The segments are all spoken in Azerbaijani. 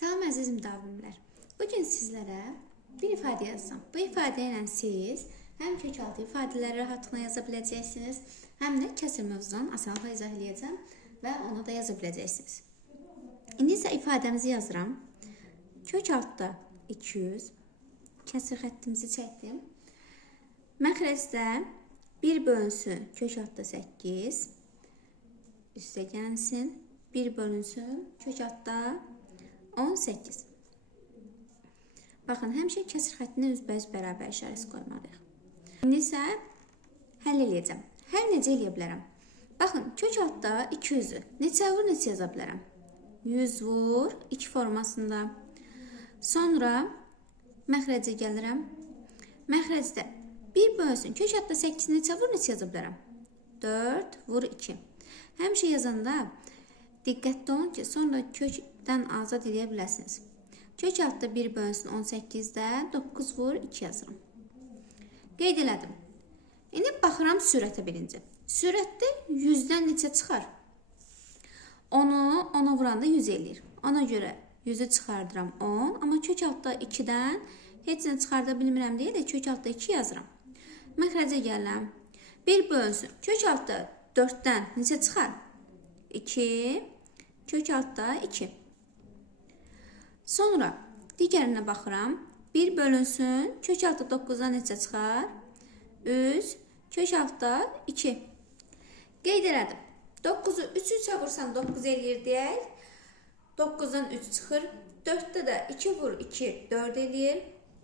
Salam əziz müdavimlər. Bugün sizlərə bir ifadə yazacağım. Bu ifadə ilə siz həm kökaltı ifadələri rahatlıqla yaza biləcəksiniz, həm də kəsr mövzundan asanlıqla izah edəcəm və onu da yaza biləcəksiniz. İndi isə ifadəmizi yazıram. Kök altda 200, kəsr xəttimizi çəkdim. Məxrəcdə 1 bölünsün kök altda 8, üstə gəlsin, 1 bölünsün kök altda 18. Baxın, həmişə kəsr xəttinə üzbəüz bərabər işarəsi qoymalıyıq. İndi isə həll edəcəm. Həll necə eləyə bilərəm? Baxın, kök altda 200-ü neçə vur, neçə yaza bilərəm? 100 vur, 2 formasında. Sonra məxrəcə gəlirəm. Məxrəcdə 1 bölünsün kök altda 8 neçə vur, neçə yaza bilərəm? 4 vur 2. Həmişə yazanda diqqətli olun ki, sonra kökdən azad edə biləsiniz. Kök altda 1 bölünsün 18-də 9 vur 2 yazıram. Qeyd elədim. İndi baxıram sürətə birinci. Sürətdə 100-dən neçə çıxar? 10-u 10'a vuranda 100 eləyir. Ona görə 100'ü çıxardıram 10. Amma kök altda 2-dən heç nə çıxarda bilmirəm deyə də kök altda 2 yazıram. Məxrəcə gəlirəm. 1 bölünsün kök altda 4-dən neçə çıxar? 2, kök altda 2. Sonra digərinə baxıram. 1 bölünsün kök altda 9'dan neçə çıxar? 3, kök altda 2. Qeyd elədim. 9'u 3-3'ə vursan 9 eləyir deyək. 9'dan 3 çıxır. 4'də də 2 vur 2, 4 eləyir.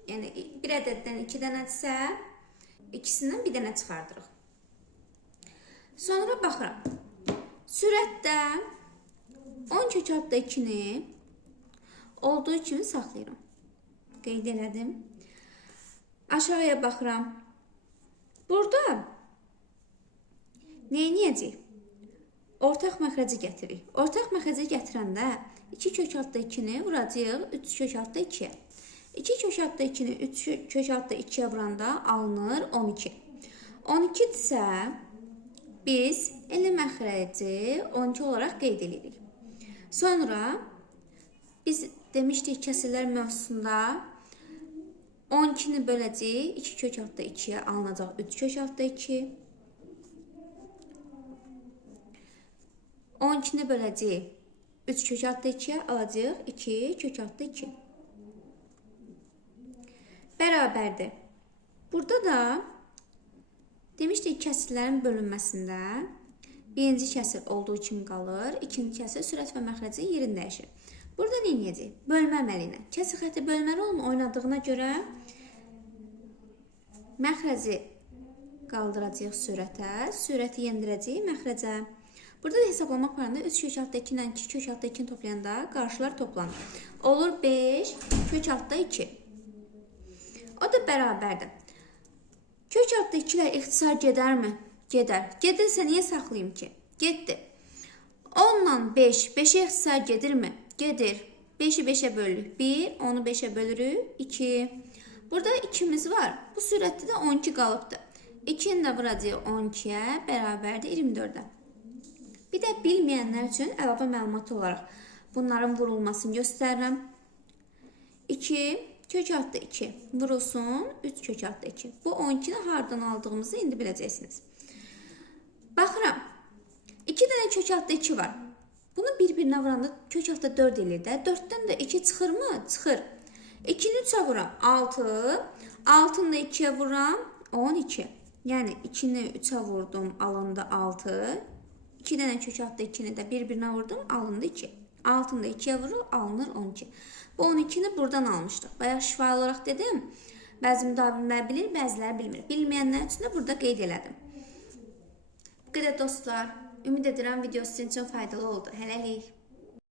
Yəni bir ədəddən 2 dənədirsə, ikisindən bir dənə çıxardırıq. Sonra baxıram. Sürətdə 10 kök altda 2-ni olduğu kimi saxlayıram. Qeyd elədim. Aşağıya baxıram. Burada nə edəcəyik? Ortaq məxrəci gətiririk. Ortaq məxrəci gətirəndə 2 kök altda 2-ni vuracağıq 3 kök altda 2-yə. 2 kök altda 2-ni 3 kök altda 2-yə vuranda alınır 12. 12-dirsə biz elə məxrəci 12 olaraq qeyd edirik. Sonra biz demişdik kəsrlər mövzusunda 12-ni böləcəyik 2 kök altda 2-yə alınacaq 3 kök altda 2. 12-ni böləcəyik 3 kök altda 2-yə alacağıq 2 kök altda 2. Bərabərdir. Burada da demişdik kəsrlərin bölünməsində birinci kəsr olduğu kimi qalır, ikinci kəsr sürət və məxrəcin yerini dəyişir. Burada nə edəcəyik? Bölmə əməli ilə. Kəsr xətti bölməli oynadığına görə məxrəci qaldıracağıq sürətə, sürəti yendirəcəyik məxrəcə. Burada da hesablamaq varında 3 kök altda 2 ilə 2 kök altda 2-ni toplayanda qarşılar toplanır. Olur 5 kök altda 2. O da bərabərdir. Kök altda 2 ilə ixtisar gedərmi? Gedər. Gedirsə niyə saxlayayım ki? Getdi. 10 ilə 5, 5'ə ixtisar gedirmi? Gedir. 5'i 5'ə bölürük 1, 10'u 5'ə bölürük 2. Burada 2'miz var. Bu sürətdə də 12 qalıbdır. 2'ni də vuracağıq 12'yə, bərabərdir 24'ə. Bir də bilməyənlər üçün əlavə məlumat olaraq bunların vurulmasını göstərirəm. 2 kök altda 2 vurulsun 3 kök altda 2. Bu 12'ni hardan aldığımızı indi biləcəksiniz. Baxıram. 2 dənə kök altda 2 var. Bunu bir-birinə vuranda kök altda 4 eləyir də. 4'dən də 2 çıxır mı? Çıxır. 2'ni 3'ə vuram 6. 6'nı da 2'yə vuram 12. Yəni 2'ni 3'ə vurdum alındı 6. 2 dənə kök altda 2'ni də bir-birinə vurdum alındı 2. 6'nı da 2'yə vurur alınır 12. Bu 12'ni buradan almışdıq. Bayaq şifahi olaraq dedim. Bəzi müdavimlər bilir, bəziləri bilmir. Bilməyənlər üçün də burada qeyd elədim. Bu qədər dostlar. Ümid edirəm video sizin üçün faydalı oldu. Hələlik.